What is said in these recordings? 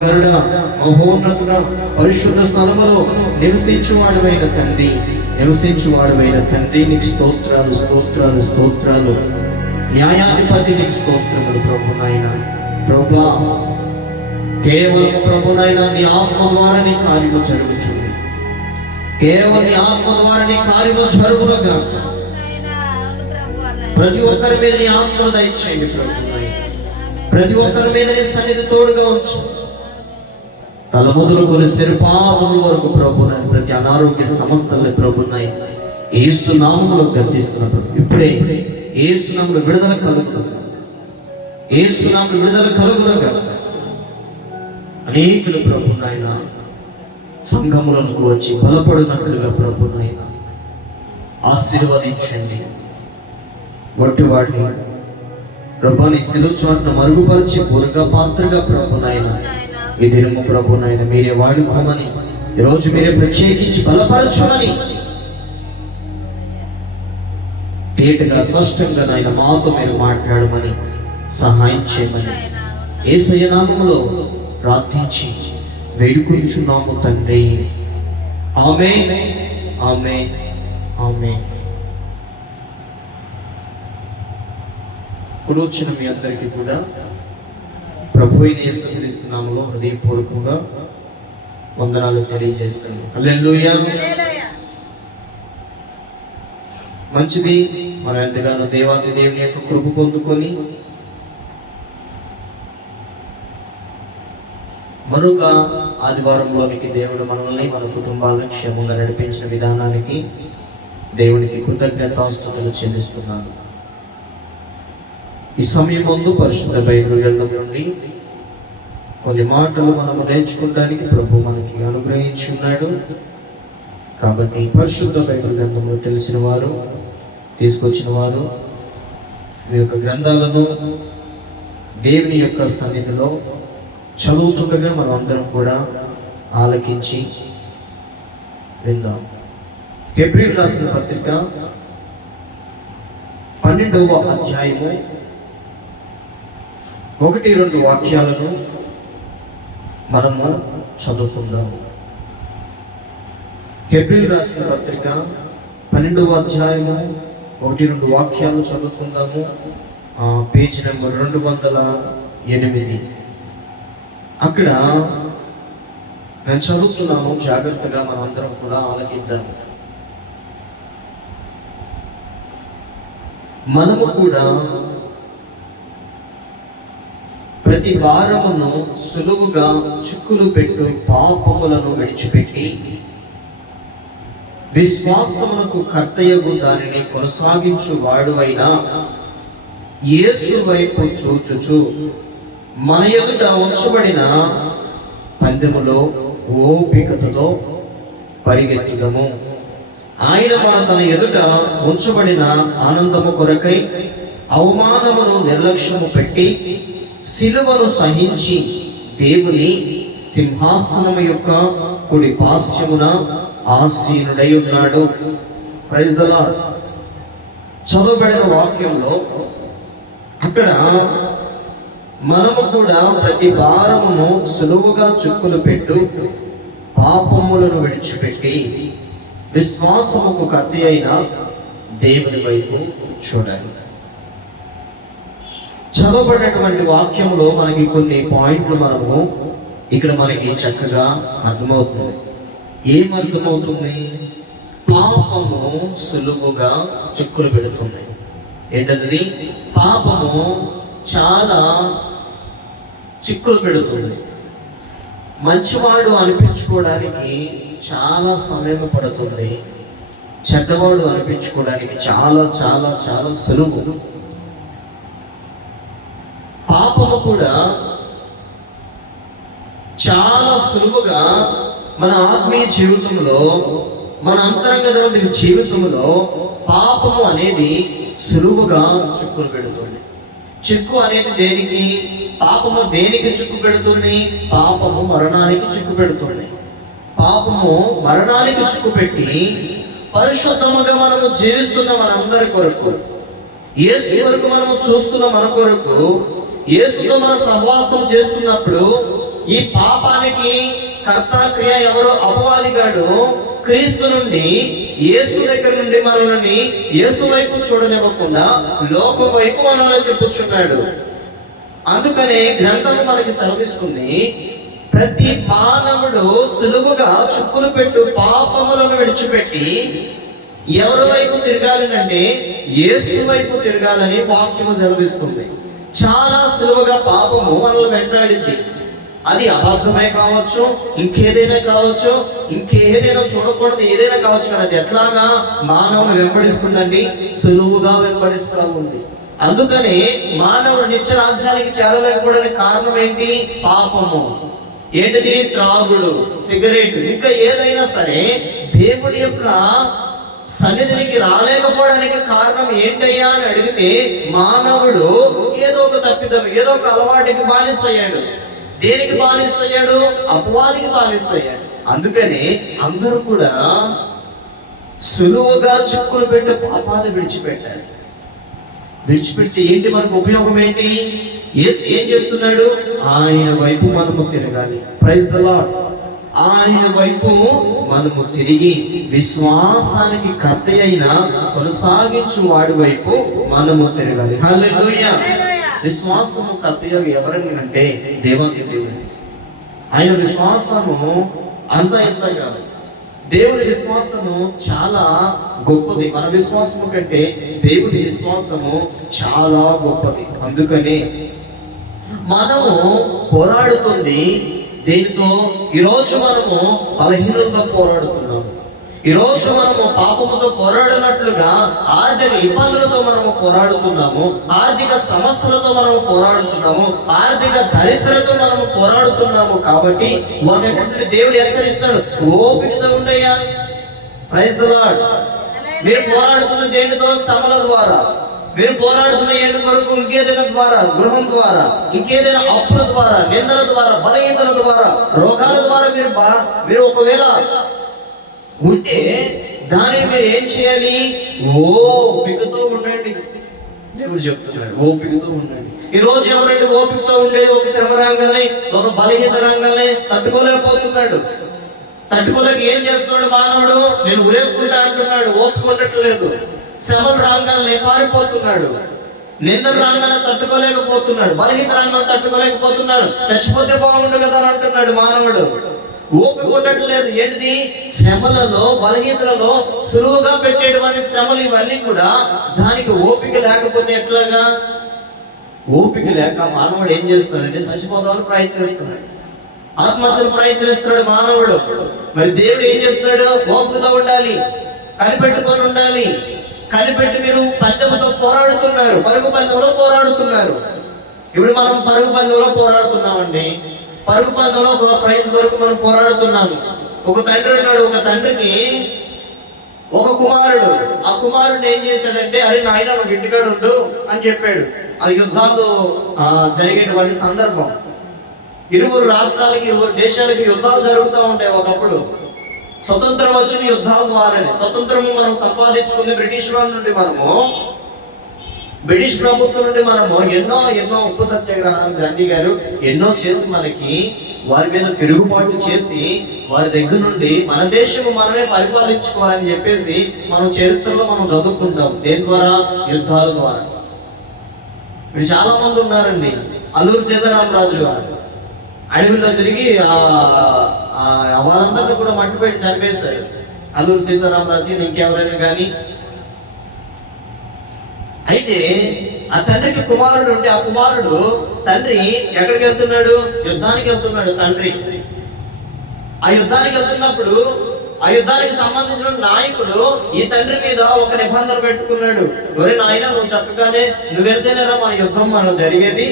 మహోన్నతుడ పరిశుద్ధ స్థలములో నివసించువాడమైన తండ్రి నీకు స్తోత్రాలు స్తోత్రాలు స్తోత్రాలు. న్యాయాధిపతి నీకు స్తోత్రములు ప్రభు నాయన. ప్రభా, కేవలం ప్రభు నాయన నీ ఆత్మ ద్వారా నీ కార్యము జరుగుతుంది. కేవలం నీ ఆత్మ ద్వారా నీ కార్యము జరుగునుగా. ప్రతి ఒక్కరి మీద నీ ఆత్మను దయచేయండి ప్రభు నాయన. ప్రతి ఒక్కరి మీద నీ సన్నిధి తోడుగా ఉంచు. తల మొదలుకొని శరీరపాదముల వరకు ప్రభునాయన ప్రతి అనారోగ్య సమస్యల్ని ప్రభునాయన యేసు నామములో గద్దిస్తున్నాను. ఇప్పుడే యేసు నామములో విడుదల కలుగునుగా. అనేకులు ప్రభునాయన సంఘములకు వచ్చి బలపడినట్లుగా ప్రభునాయన ఆశీర్వదించండి. వట్టివాడిని ప్రభు నీ శిలువ చాటును మరుగుపరిచి బురగా పాత్రగా ప్రభునాయన ఈ దినము ప్రభు నాయన మీరే వాడుకోమని, ఈరోజు మీరే ప్రత్యేకించి బలపరచమని, తేటగా స్పష్టంగా నాయన మాతో మీరు మాట్లాడమని సహాయం చేయమని యేసయ్య నామములో ప్రార్థించి వేడుకొనుచున్నాము తండ్రి. ఆమేన్, ఆమేన్, ఆమేన్. ఇప్పుడు వచ్చిన మీ అందరికీ కూడా ప్రభు అయిన యేసుక్రీస్తు నామములో హృదయపూర్వకంగా వందనాలు తెలియజేస్తున్నాను. హల్లెలూయా. మంచిది. మనం ఎంతగానో దేవాతి దేవుని యొక్క కృప పొందుకొని మరొక ఆదివారంలోనికి దేవుడు మనల్ని మన కుటుంబాలను క్షేమంగా నడిపించిన విధానానికి దేవునికి కృతజ్ఞతాస్తుతులు చెల్లిస్తున్నాను. ఈ సమయం ముందు పరిశుద్ధ బైబిల్ గ్రంథం నుండి కొన్ని మాటలు మనము నేర్చుకోవడానికి ప్రభు మనకి అనుగ్రహించి ఉన్నాడు. కాబట్టి పరిశుద్ధ బైబిల్ గ్రంథంలో తెలిసిన వారు, తీసుకొచ్చిన వారు ఈ యొక్క గ్రంథాలను దేవుని యొక్క సన్నిధిలో చదువుతుండగా మనం అందరం కూడా ఆలకించి విందాం. హెబ్రీయులకు రాసిన పత్రిక 12వ అధ్యాయము 1-2 వాక్యాలను మనము చదువుకుందాము. హెబ్రీయులకు రాసిన పత్రిక 12వ అధ్యాయము 1-2 వాక్యాలు చదువుకుందాము. Page number 208. అక్కడ నేను చదువుతున్నాము, జాగ్రత్తగా మనం అందరం కూడా ఆలకిద్దాము. మనము కూడా ప్రతి భారమును సులువుగా చిక్కులు పెట్టు పాపములను విడిచిపెట్టి విశ్వాసమునకు కర్తయ్యగు దానిని కొనసాగించు వాడువైన యేసు వైపు చూచుచు మన ఎదుట ఉంచబడిన పందెములో ఓపికతో పరిగెత్తుదము. ఆయన తన ఎదుట ఉంచబడిన ఆనందము కొరకై అవమానమును నిర్లక్ష్యము పెట్టి సిలువను సహించి దేవుని సింహాసనము యొక్క కుడి పార్శ్వమున ఆసీనుడై ఉన్నాడు. Praise the lord. చదవబడిన వాక్యంలో అక్కడ మనము కూడా ప్రతి భారమును సులువుగా చిక్కులు పెట్టు పాపములను విడిచిపెట్టి విశ్వాసముకు కర్త అయిన దేవుని వైపు చూడాలి. చదవబడినటువంటి వాక్యంలో మనకి కొన్ని పాయింట్లు ఇక్కడ మనకి చక్కగా అర్థమవుతుంది. ఏం అర్థమవుతుంది? పాపము సులువుగా చిక్కులు పెడుతుంది. ఏంటది? పాపము చాలా చిక్కులు పెడుతుంది. మంచివాడు అనిపించుకోవడానికి చాలా సమయం పడుతుంది. చెడ్డవాడు అనిపించుకోవడానికి చాలా చాలా చాలా సులువు. పాపము కూడా చాలా సులువుగా మన ఆత్మీయ జీవితంలో, మన అంతరంగ జీవితంలో పాపము అనేది సులువుగా చిక్కులు పెడుతుంది. చిక్కు అనేది దేనికి? పాపము దేనికి చిక్కు పెడుతుంది? పాపము మరణానికి చిక్కు పెడుతుంది. పాపము మరణానికి చిక్కు పెట్టి పరిశుద్ధముగా మనము జీవిస్తున్న మనందరి కొరకు, యేసు కొరకు మనము చూస్తున్న మన కొరకు, యేసుతో మన సహవాసం చేస్తున్నప్పుడు ఈ పాపానికి కర్త క్రియ ఎవరు? అపవాదిగాడు క్రీస్తు నుండి, యేసు దగ్గర నుండి మనల్ని యేసు వైపు చూడనివ్వకుండా లోకం వైపు మనల్ని తిప్పుచున్నాడు. అందుకనే గ్రంథము మనకి సెలవిస్తుంది, ప్రతి మానవుడు సులువుగా చుక్కులు పెట్టు పాపములను విడిచిపెట్టి ఎవరి వైపు తిరగాలంటే యేసు వైపు తిరగాలని వాక్యము సెలవిస్తుంది. చాలా సులువుగా పాపము మనల్ని వెంటాడింది. అది అబద్ధమే కావచ్చు, ఇంకేదైనా కావచ్చు, ఇంకేదైనా చూడకూడదు ఏదైనా కావచ్చు, కానీ అది ఎట్లాగా మానవుని వెంబడిస్తుందండి? సులువుగా వెంబడిస్తూ ఉంది. అందుకని మానవుడు నిత్య రాజ్యానికి చేరలేకపోవడానికి కారణం ఏంటి? పాపము. ఏంటిది? త్రాగుడు, సిగరెట్, ఇంకా ఏదైనా సరే దేవుని యొక్క సన్నిధికి రాలేకపోవడానికి కారణం ఏంటయ్యా అని అడిగితే మానవుడు ఏదో ఒక తప్పిదం, ఏదో ఒక అలవాటుకి బానిసయ్యాడు. దేనికి బానిసయ్యాడు? అపవాదికి బానిసయ్యాడు. అందుకని అందరూ కూడా సులువుగా చిక్కులు పెట్టే పాపాన్ని విడిచిపెట్టారు. విడిచిపెడితే ఏంటి మనకు ఉపయోగం ఏంటి? యేసు ఏం చెప్తున్నాడు? ఆయన వైపు మనము తిరగాలి. Praise the lord. ఆయన వైపు మనము తిరిగి విశ్వాసానికి కర్త అయిన కొనసాగించు వాడి వైపు మనము తిరగాలి. హల్లెలూయా. విశ్వాసము కర్త ఎవరని అంటే దేవాది దేవుడు. ఆయన విశ్వాసము అంత ఎంత కాదు. దేవుని విశ్వాసము చాలా గొప్పది. మన విశ్వాసము కంటే దేవుని విశ్వాసము చాలా గొప్పది. అందుకని మనము పోరాడుతుంది దేనితో? ఈరోజు మనము బలహీనతతో పోరాడుతున్నాము. ఈరోజు మనము పాపముతో పోరాడినట్లుగా ఆర్థిక ఇబ్బందులతో మనము పోరాడుతున్నాము, ఆర్థిక సమస్యలతో మనము పోరాడుతున్నాము, ఆర్థిక దరిద్రతో మనము పోరాడుతున్నాము. కాబట్టి వాటి దేవుడు హెచ్చరిస్తాడు, ఓపికతో ఉండయ్యా. Praise the lord. మీరు పోరాడుతున్న దేనితో? శ్రమల ద్వారా. మీరు పోరాడుతున్న ఏంటి కొరకు? ఇంకేదైనా ద్వారా, గృహం ద్వారా, ఇంకేదైనా అప్పుల ద్వారా, నిందల ద్వారా, బలహీనతల ద్వారా, రోగాల ద్వారా మీరు ఒకవేళ ఉంటే దానికి మీరు ఏం చేయాలి? ఓపికతో ఉండండి. దేవుడు చెప్తున్నాడు, ఓపికతో ఉండండి. ఈ రోజు ఎవరంటే ఓపికతో ఉండేది? ఒక శ్రమ రంగాన్ని, ఒక బలహీనత రంగాన్ని తట్టుకోలేకపోతున్నాడు. తట్టుకోలేక ఏం చేస్తున్నాడు మానవుడు? నేను ఉరేసుకుంటా అంటున్నాడు, ఓపిక ఉండట్లేదు. శ్రమల రంగాన్ని పారిపోతున్నాడు, నిందల రంగాన్ని తట్టుకోలేకపోతున్నాడు, బలహీన రంగాన్ని తట్టుకోలేకపోతున్నాడు. చచ్చిపోతే బాగుండు కదా అని అంటున్నాడు మానవుడు. ఓపిక ఉండట్లేదు. ఏంటిది? శ్రమలలో, బలహీనతలలో సులువుగా పెట్టేటువంటి శ్రమలు ఇవన్నీ కూడా. దానికి ఓపిక లేకపోతే ఎట్లాగా? ఓపిక లేక మానవుడు ఏం చేస్తున్నాడంటే చచ్చిపోదామని ప్రయత్నిస్తున్నాడు, ఆత్మహత్యలు ప్రయత్నిస్తున్నాడు మానవుడు. మరి దేవుడు ఏం చెప్తున్నాడు? ఓపికతో ఉండాలి, కనిపెట్టుకొని ఉండాలి. కనిపెట్టి మీరు పందెముతో పోరాడుతున్నారు, పరుగు పందెంలో పోరాడుతున్నారు. ఇప్పుడు మనం పరుగు పందెంలో పోరాడుతున్నామండి. పరుగు పందెంలో ఒక ప్రైజ్ వరకు మనం పోరాడుతున్నాము. ఒక తండ్రి ఉన్నాడు. ఒక తండ్రికి ఒక కుమారుడు. ఆ కుమారుడు ఏం చేశాడంటే, అరే నాయన నువ్వు ఇంటికాడు ఉండు అని చెప్పాడు. అది యుద్ధాలు జరిగేటువంటి సందర్భం. ఇరువురు రాష్ట్రాలకి, ఇరువురు దేశాలకి యుద్ధాలు జరుగుతూ ఉంటాయి. ఒకప్పుడు స్వతంత్రం వచ్చిన యుద్ధాల ద్వారానే. స్వతంత్రము మనం సంపాదించుకుంది బ్రిటిష్ వాళ్ళ నుండి. బ్రిటిష్ ప్రభుత్వం నుండి మనము ఎన్నో ఉప్పు సత్యాగ్రహం గాంధీ గారు ఎన్నో చేసి మనకి వారి మీద తిరుగుబాటు చేసి వారి దగ్గర నుండి మన దేశము మనమే పరిపాలించుకోవాలని చెప్పేసి మనం చరిత్రలో మనం చదువుకుంటాం. దేని ద్వారా? యుద్ధాల ద్వారా. ఇప్పుడు చాలా మంది ఉన్నారండి. అల్లూరి సీతారామరాజు గారు అడవిలో తిరిగి వారందరినీ కూడా మట్టి పెట్టి చనిపేశారు. అల్లూరి సీతారామరాజు ఇంకెవరైనా కానీ. అయితే ఆ తండ్రికి కుమారుడు ఉంటే, ఆ కుమారుడు తండ్రి ఎక్కడికి వెళ్తున్నాడు? యుద్ధానికి వెళ్తున్నాడు తండ్రి. ఆ యుద్ధానికి వెళ్తున్నప్పుడు ఆ యుద్ధానికి సంబంధించిన నాయకుడు ఈ తండ్రి మీద ఒక నిబంధన పెట్టుకున్నాడు. ఒరే నాయన, నువ్వు చక్కగానే నువ్వు వెళ్తేనేరా మన యుద్ధం మనం జరిగేది,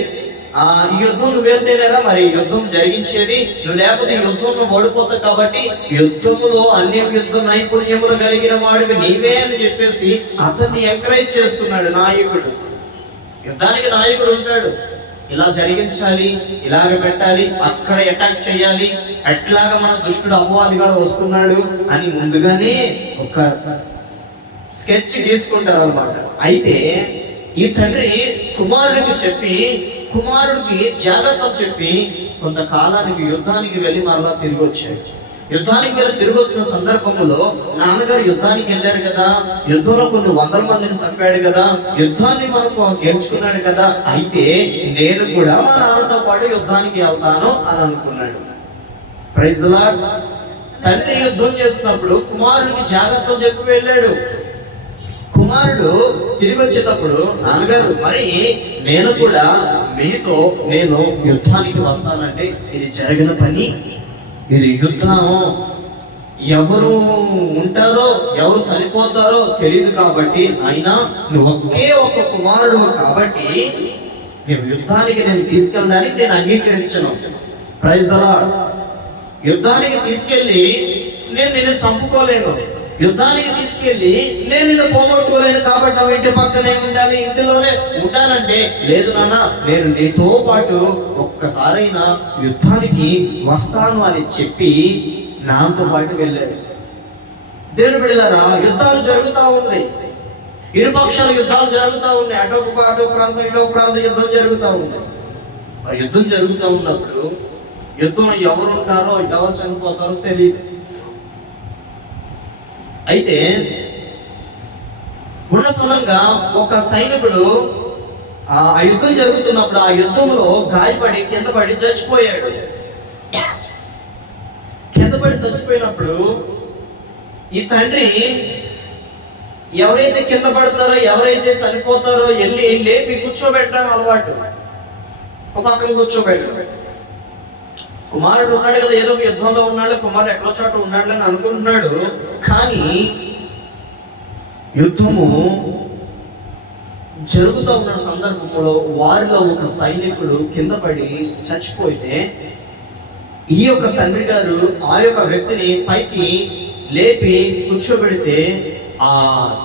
ఈ యుద్ధం నువ్వు వెళ్తేనేరా మరి యుద్ధం జరిగించేది, నువ్వు లేకపోతే ఈ యుద్ధం నువ్వు ఓడిపోతావు. కాబట్టి యుద్ధములో అన్ని యుద్ధ నైపుణ్యములు కలిగిన వాడివి నీవే అని చెప్పేసి అతన్ని ఎంకరేజ్ చేస్తున్నాడు నాయకుడు. యుద్ధానికి నాయకుడు ఉంటాడు, ఇలా జరిగించాలి, ఇలాగ పెట్టాలి, అక్కడ అటాక్ చేయాలి, ఎట్లాగా మన దుష్టుడు అపవాదిగా వస్తున్నాడు అని ముందుగానే ఒక స్కెచ్ తీసుకుంటారు అన్నమాట. అయితే ఈ తండ్రి కుమారుడికి చెప్పి కుమారుడికి జాగ్రత్తలు చెప్పి కొంతకాలానికి యుద్ధానికి వెళ్ళి మరలా తిరిగి వచ్చాడు. యుద్ధానికి వెళ్ళి తిరిగి వచ్చిన సందర్భంలో నాన్నగారు యుద్ధానికి వెళ్ళాడు కదా, యుద్ధంలో కొన్ని 100 మందిని చంపాడు కదా, యుద్ధాన్ని మనకు గెలుచుకున్నాడు కదా, అయితే నేను కూడా మా నాన్నతో పాటు యుద్ధానికి వెళ్తాను అని అనుకున్నాడు. Praise the lord. తండ్రి యుద్ధం చేస్తున్నప్పుడు కుమారుడికి జాగ్రత్తలు చెప్పి వెళ్ళాడు. కుమారుడు తిరిగి వచ్చేటప్పుడు, నాన్నగారు మరి నేను కూడా మీతో నేను యుద్ధానికి వస్తానంటే ఇది జరగని పని, ఇది యుద్ధం, ఎవరు ఉంటారో ఎవరు చనిపోతారో తెలియదు కాబట్టి, అయినా నువ్వు ఒకే ఒక కుమారుడు కాబట్టి నేను యుద్ధానికి నేను తీసుకెళ్ళడానికి నేను అంగీకరించను. Praise the lord. యుద్ధానికి తీసుకెళ్ళి నేను నిన్ను చంపుకోలేను, యుద్ధానికి తీసుకెళ్ళి నేను నిన్ను పోగొట్టుకోలేను, కాబట్టి నువ్వు ఇంటి పక్కనే ఉండాలి, ఇంటిలోనే ఉంటానంటే, లేదు నాన్న నేను నీతో పాటు ఒక్కసారైనా యుద్ధానికి వస్తాను అని చెప్పి నాతో పాటు వెళ్ళాడు. దేవుని బిడ్డలారా, యుద్ధాలు జరుగుతూ ఉన్నాయి, ఇరుపక్షాల యుద్ధాలు జరుగుతూ ఉన్నాయి, అటో ప్రాంతం ఇటో ప్రాంతం యుద్ధం జరుగుతూ ఉంది. ఆ యుద్ధం జరుగుతూ ఉన్నప్పుడు యుద్ధంలో ఎవరు ఉంటారో ఎవరు చనిపోతారో తెలియదు. అయితే గుణపరంగా ఒక సైనికుడు ఆ యుద్ధం జరుగుతున్నప్పుడు ఆ యుద్ధంలో గాయపడి కింద పడి చచ్చిపోయాడు. కింద పడి చచ్చిపోయినప్పుడు ఈ తండ్రి ఎవరైతే కింద పడతారో ఎవరైతే చనిపోతారో వెళ్ళి లేపి కూర్చోబెట్టడం అలవాటు, ఒక పక్కన కూర్చోబెట్టడం. కుమారుడు ఉన్నాడు కదా, ఏదో ఒక యుద్ధంలో ఉన్నాడు, కుమారుడు ఎక్కడో చోట ఉన్నాడు అని అనుకుంటున్నాడు. కానీ యుద్ధము జరుగుతూ ఉన్న సందర్భంలో వారిలో ఒక సైనికుడు కింద పడి చచ్చిపోతే ఈ యొక్క తండ్రి గారు ఆ యొక్క వ్యక్తిని పైకి లేపి కూర్చోబెడితే ఆ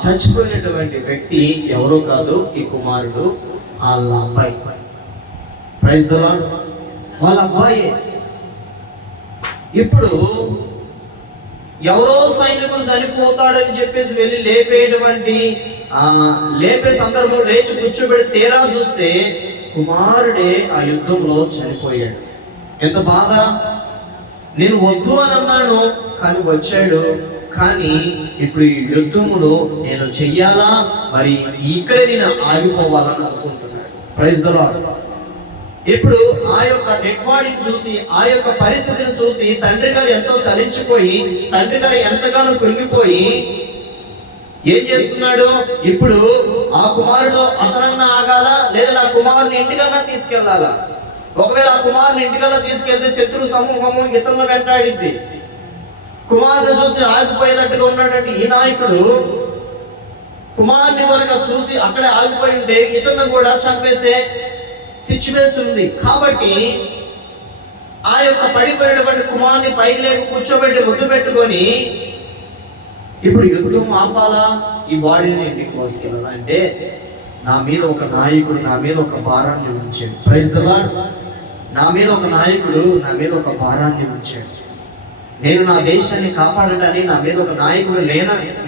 చచ్చిపోయినటువంటి వ్యక్తి ఎవరో కాదు, ఈ కుమారుడు వాళ్ళ అబ్బాయి. Praise the lord. వాళ్ళ అబ్బాయి. ఇప్పుడు ఎవరో సైనికుడు చనిపోతాడని చెప్పేసి వెళ్ళి లేపే సందర్భంలో లేచి కూర్చోబెట్టి తీరా చూస్తే కుమారుడే ఆ యుద్ధంలో చనిపోయాడు. ఎంత బాధ! నేను వద్దు అని అన్నాను కానీ వచ్చాడు, కానీ ఇప్పుడు ఈ యుద్ధములో నేను చెయ్యాలా, మరి ఇక్కడే నేను ఆగిపోవాలని అనుకుంటున్నాడు. Praise the lord. ఇప్పుడు ఆ యొక్క డెడ్ బాడీని చూసి, ఆ యొక్క పరిస్థితిని చూసి తండ్రి గారు ఎంతో చలించిపోయి, తండ్రి గారు ఎంతగానో కృంగిపోయి ఏం చేస్తున్నాడు, ఇప్పుడు ఆ కుమారుడు అతనన్నా ఆగాలా లేదా నా కుమారుని ఇంటికన్నా తీసుకెళ్లాలా? ఒకవేళ ఆ కుమారుని ఇంటికన్నా తీసుకెళ్తే శత్రు సమూహము ఇతరులను వెంటాడిద్ది. కుమారుని చూసి ఆగిపోయేటట్టుగా ఉన్నాడంటే ఈ నాయకుడు కుమారుని కనుక చూసి అక్కడే ఆగిపోయి ఉంటే ఇతరులను కూడా చంపేసే సిచ్యువేషన్ ఉంది. కాబట్టి ఆ యొక్క పడిపోయినటువంటి కుమారుని పైకి లేక కూర్చోబెట్టి ముద్దు పెట్టుకొని ఇప్పుడు యుద్ధం ఆపాలా, ఈ బాడీని ఇంటికి మోసుకెళ్ళాలా అంటే నా మీద ఒక నాయకుడు నా మీద ఒక భారాన్ని ఉంచాడు. Praise the lord. నా మీద ఒక నాయకుడు నా మీద ఒక భారాన్ని ఉంచాడు. నేను నా దేశాన్ని కాపాడడానికి నా మీద ఒక నాయకుడు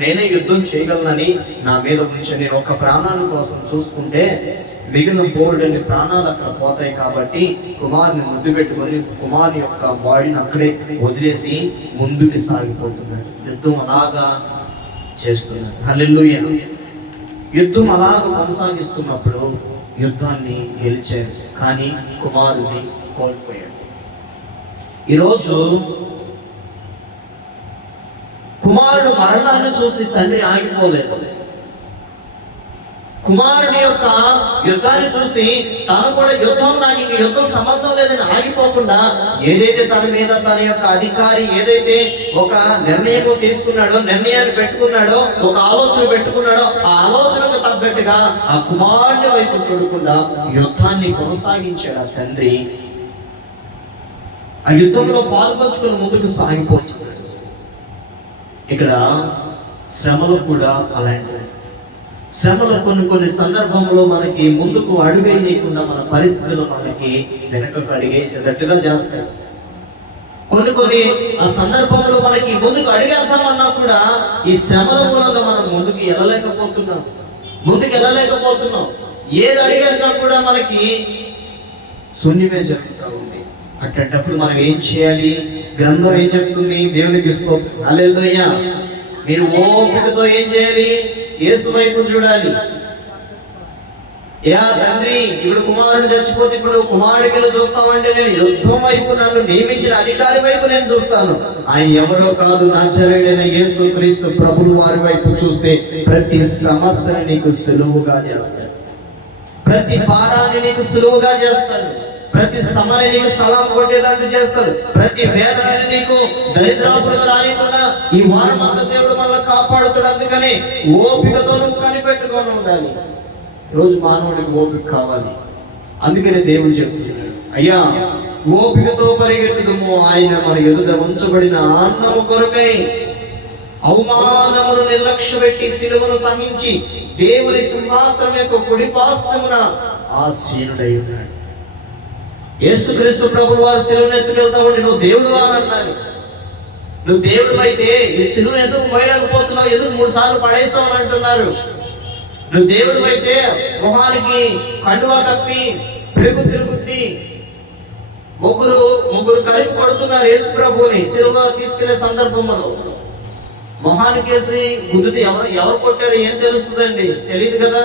నేనే యుద్ధం చేయగలనని నా మీద ఉంచాను. నేను ఒక ప్రాణాల కోసం చూసుకుంటే మిగిలిన బోర్డుని ప్రాణాలు అక్కడ పోతాయి, కాబట్టి కుమారుని ముద్దు పెట్టుకొని కుమారుని యొక్క బాడీని అక్కడే వదిలేసి ముందుకు సాగిపోతున్నాడు. యుద్ధం అలాగా చేస్తున్నాడు. హల్లెలూయా. యుద్ధం అలాగా కొనసాగిస్తున్నప్పుడు యుద్ధాన్ని గెలిచారు, కానీ కుమారుని కోల్పోయాడు. ఈరోజు కుమారుడు మరణాన్ని చూసి తండ్రి ఆగిపోలేదు. కుమారుని యొక్క యుద్ధాన్ని చూసి తను కూడా నాకు ఇంక యుద్ధం సంబంధం లేదని ఆగిపోకుండా ఏదైతే తన మీద తన యొక్క అధికారి ఏదైతే ఒక నిర్ణయం తీసుకున్నాడో, నిర్ణయాన్ని పెట్టుకున్నాడో, ఒక ఆలోచన పెట్టుకున్నాడో, ఆ ఆలోచనకు తగ్గట్టుగా ఆ కుమారుని వైపు చూడకుండా యుద్ధాన్ని కొనసాగించాడు ఆ తండ్రి. ఆ యుద్ధంలో పాల్పంచుకుని ముందుకు సాగిపోతున్నాడు. ఇక్కడ శ్రమలు కూడా అలాంటివి. శ్రమలు కొన్ని సందర్భంలో మనకి ముందుకు అడుగేయకుండా మన పరిస్థితులు మనకి వెనకకు అడిగేసేటట్టుగా చేస్తాయి. కొన్ని ఆ సందర్భంలో మనకి ముందుకు అడిగేద్దామన్నా కూడా ఈ శ్రమల మూలంగా మనం ముందుకు వెళ్ళలేకపోతున్నాం. ఏది అడిగేసినా కూడా మనకి శూన్యమే జరుగుతూ ఉంది. అట్లాంటప్పుడు మనం ఏం చేయాలి? గ్రంథం ఏం చెప్తుంది? దేవునికి స్తోత్రం, హల్లెలూయా. మీరు ఓపికతో ఏం చేయాలి? యేసు వైపు చూడాలి. యా తండ్రి, ఇప్పుడు కుమారుడు చచ్చిపోతే ఇప్పుడు నువ్వు కుమారుడికి చూస్తావంటే నేను యుద్ధం వైపు, నన్ను నియమించిన అధికారి వైపు నేను చూస్తాను. ఆయన ఎవరో కాదు, నజరేయుడైన యేసు క్రీస్తు ప్రభువు వారి వైపు చూస్తే ప్రతి సమస్యను నీకు సులువుగా చేస్తాడు, ప్రతి భారాన్ని నీకు సులువుగా చేస్తాడు, ప్రతి సమయాన్ని నీకు సలాం కొట్టేదాన్ని చేస్తాడు, ప్రతి వేదనని నీకు దరిద్రాపులకు రానికుండా ఈ వారం అంతా దేవుడు మనల్ని కాపాడుతాడు. అందుకని ఓపికతో నువ్వు కనిపెట్టుకొని ఉండాలి. రోజు మానవుడికి ఓపిక కావాలి. అందుకనే దేవుడు చెప్తున్నాడు, అయ్యా ఓపికతో పరిగెత్తుదము, ఆయన మన ఎదుట ఉంచబడిన అన్నము కొరకై అవమానమును నిర్లక్ష్య పెట్టి సిలువను సహించి దేవుని సింహాసనం యొక్క కుడిపార్శ్వమున ఆసీనుడై ఉన్నాడు. యేసుక్రీస్తు ప్రభువు వారు సిలువను ఎత్తుకెళ్తా ఉండి నువ్వు దేవుడు అని అన్నారు. నువ్వు దేవుడు అయితే ఈ సిలువను ఎందుకు మోయలేకపోతున్నావు? ఎందుకు 3 సార్లు పడేస్తావు అని అంటున్నారు. నువ్వు దేవుడు అయితే మొహానికి కండువా కప్పి పిడుగు తిరుగుద్ది ముగ్గురు కలిపి కొడుతున్నారు యేసు ప్రభువుని సిలువ తీసుకెళ్లే సందర్భంలో. మొహానికి వేసి గుద్దుది ఎవరు కొట్టారు ఏం తెలుస్తుందండి? తెలియదు కదా.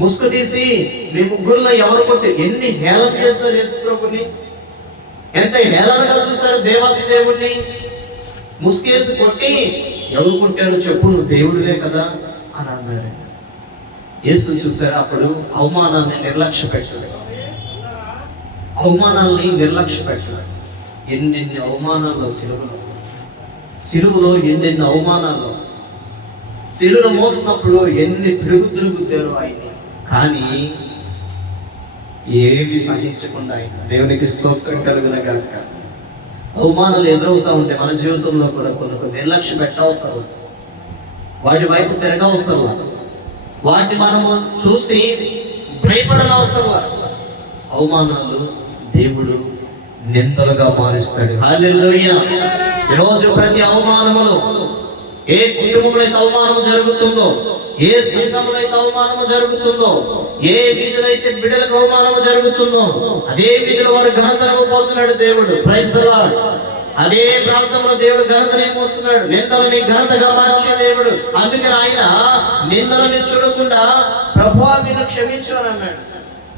ముసుగు తీసి మీ ముగ్గురులో ఎవరు కొట్టి ఎన్ని హేళన చేస్తారు యేసు ప్రభుని, ఎంత హేళనగా చూశారు దేవాది దేవుణ్ణి. ముసుగేసి కొట్టి ఎవరు కొట్టారో చెప్పు, నువ్వు దేవుడివే కదా అని అన్నారు. యేసు చూసారు అప్పుడు అవమానాన్ని నిర్లక్ష్య పెట్టాడు, అవమానాల్ని నిర్లక్ష్య పెట్టాడు. ఎన్నెన్ని అవమానాలు సిలువలో ఎన్నెన్ని అవమానాలు, సిలువను మోసినప్పుడు ఎన్ని పిడుగు తిరుగుతారు ఆయన్ని, కానీ ఏమి సహించకుండా ఆయన దేవునికి స్తోత్రం కలుగునగాక. అవమానాలు ఎదురవుతా ఉంటే మన జీవితంలో కూడా కొన్ని నిర్లక్ష్య పెట్టవసరం, వాటి వైపు తిరగవసరం, వాటిని మనము చూసి భయపడనవసరం. అవమానాలు దేవుడు నిందలుగా మారుస్తాడు. హల్లెలూయా. ఈరోజు ప్రతి అవమానములు, ఏ కుటుంబంలో అయితే అవమానము జరుగుతుందో, ఏ సంఘంలో అయితే అవమానము జరుగుతుందో, ఏ వీధిలో అయితే బిడ్డలకు అవమానము జరుగుతుందో అదే వీధిలో వారు ఘనతను పోతున్నాడు దేవుడు. Praise the lord. అదే ప్రాంతంలో దేవుడు ఘనతని పోతున్నాడు, నిందలని ఘనతగా మార్చే దేవుడు. అందుకని ఆయన నిందలని చూడకుండా ప్రభువా మీరు క్షమించు అని అన్నాడు.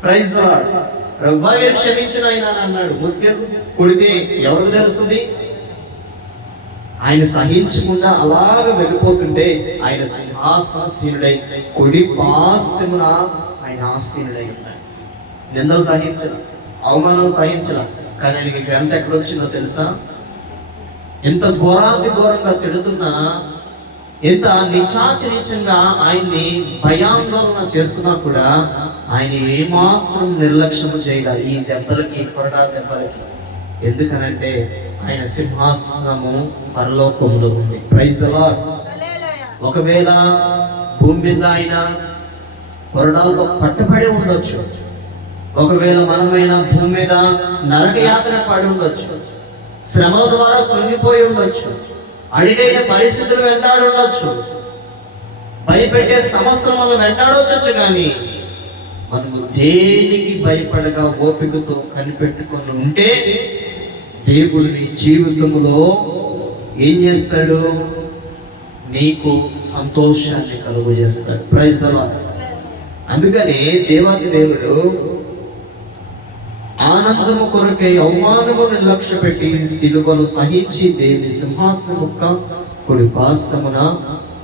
Praise the lord. ప్రభువా మీరు క్షమించిన ఆయన అని అన్నాడు. ముసుగేసి కొడితే ఎవరికి తెలుస్తుంది? ఆయన సహించకుండా అలాగ వెళ్ళిపోతుంటే ఆయన సింహాసనసీనుడై కుడి పార్శ్వమున ఆయన ఆసీనుడై ఉన్నాడు. నిందలు సహించల, అవమానాలు సహించల, కానీ ఆయనకి గ్రంథ ఎక్కడొచ్చిందో తెలుసా? ఎంత ఘోరంగా తిడుతున్నా, ఎంత నీచంగా ఆయన్ని భయాందోళన చేస్తున్నా కూడా ఆయన ఏమాత్రం నిర్లక్ష్యం చేయాలి ఈ దెబ్బలకి, కొరడా దెబ్బలకి. ఎందుకనంటే ఆయన సింహాసనము పరలోకంలో ఉంది. Praise the lord. ఒకవేళ భూమి మీద ఆయన కొరడాలతో పట్టబడి ఉండొచ్చు, ఒకవేళ మనమైనా భూమి మీద నరక యాత్ర పడి ఉండొచ్చు, శ్రమల ద్వారా కృంగిపోయి ఉండొచ్చు, అడిగైన పరిస్థితులు వెంటాడి ఉండొచ్చు, భయపెట్టే సమస్యలు మనం వెంటాడవచ్చు, కానీ మనము దేనికి భయపడగా ఓపికతో కనిపెట్టుకొని ఉంటే దేవుడు నీ జీవితంలో ఏం చేస్తాడు? నీకు సంతోషాన్ని కలుగు చేస్తాడు. Praise the lord. అందుకని దేవాది దేవుడు ఆనందము కొరకై అవమానము నిర్లక్ష్య పెట్టి సిలువను సహించి దేవుని సింహాసనం యొక్క కుడి పార్శ్వమున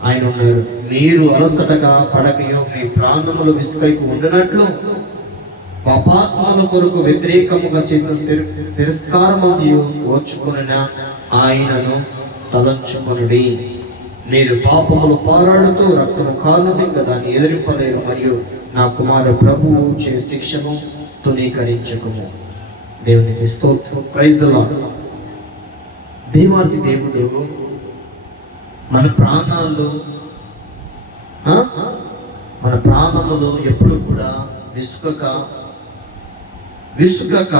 ఆయన ఉన్నాడు. మీరు అలసటగా పడకయో మీ ప్రాణములు విసుకైపు ఉండినట్లు పాపాత్మల కొరకు వ్యతిరేకముగా చేసిన శిరస్కారమందు ఓర్చుకొనిన ఆయనను తలంచుకొనుడి. మీరు పాపములు పారాడుతూ రక్తము కాలుని దాన్ని ఎదిరింపలేరు, మరియు నా కుమార ప్రభువు చే శిక్షను తునీకరించకుము. దేవునికి స్తోత్రం. Praise the lord. దేవాది దేవుడు మన ప్రాణములు ఎప్పుడు కూడా విసుగక